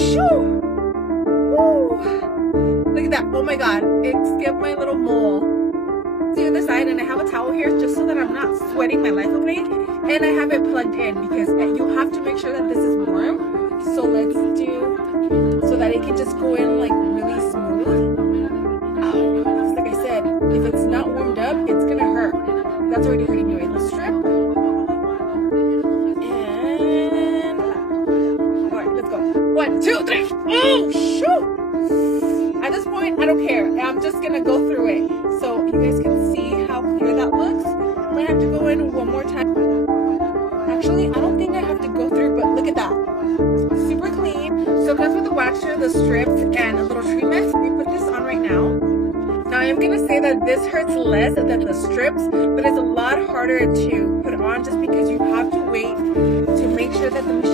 shoo! Woo! Look at that. Oh my god, it skipped my little mole to the other side, and I have a towel here just so that I'm not sweating my life away, and I have it plugged in because you have to make sure that this is warm. So let's do so that it can just go in like really smooth. Because like I said, if it's not warmed up, it's gonna hurt. That's already hurting anyway. Let's strip. And alright, let's go. 1, 2, 3. Oh shoot! At this point, I don't care. I'm just gonna go through it so you guys can see how clear that looks. I'm gonna have to go in one more time. Actually, I don't think I have to go through, but look at that. Super clean. So it comes with the waxer, the strips, and a little treatment. We put this on right now. Now I'm gonna say that this hurts less than the strips, but it's a lot harder to put on just because you have to wait to make sure that the machine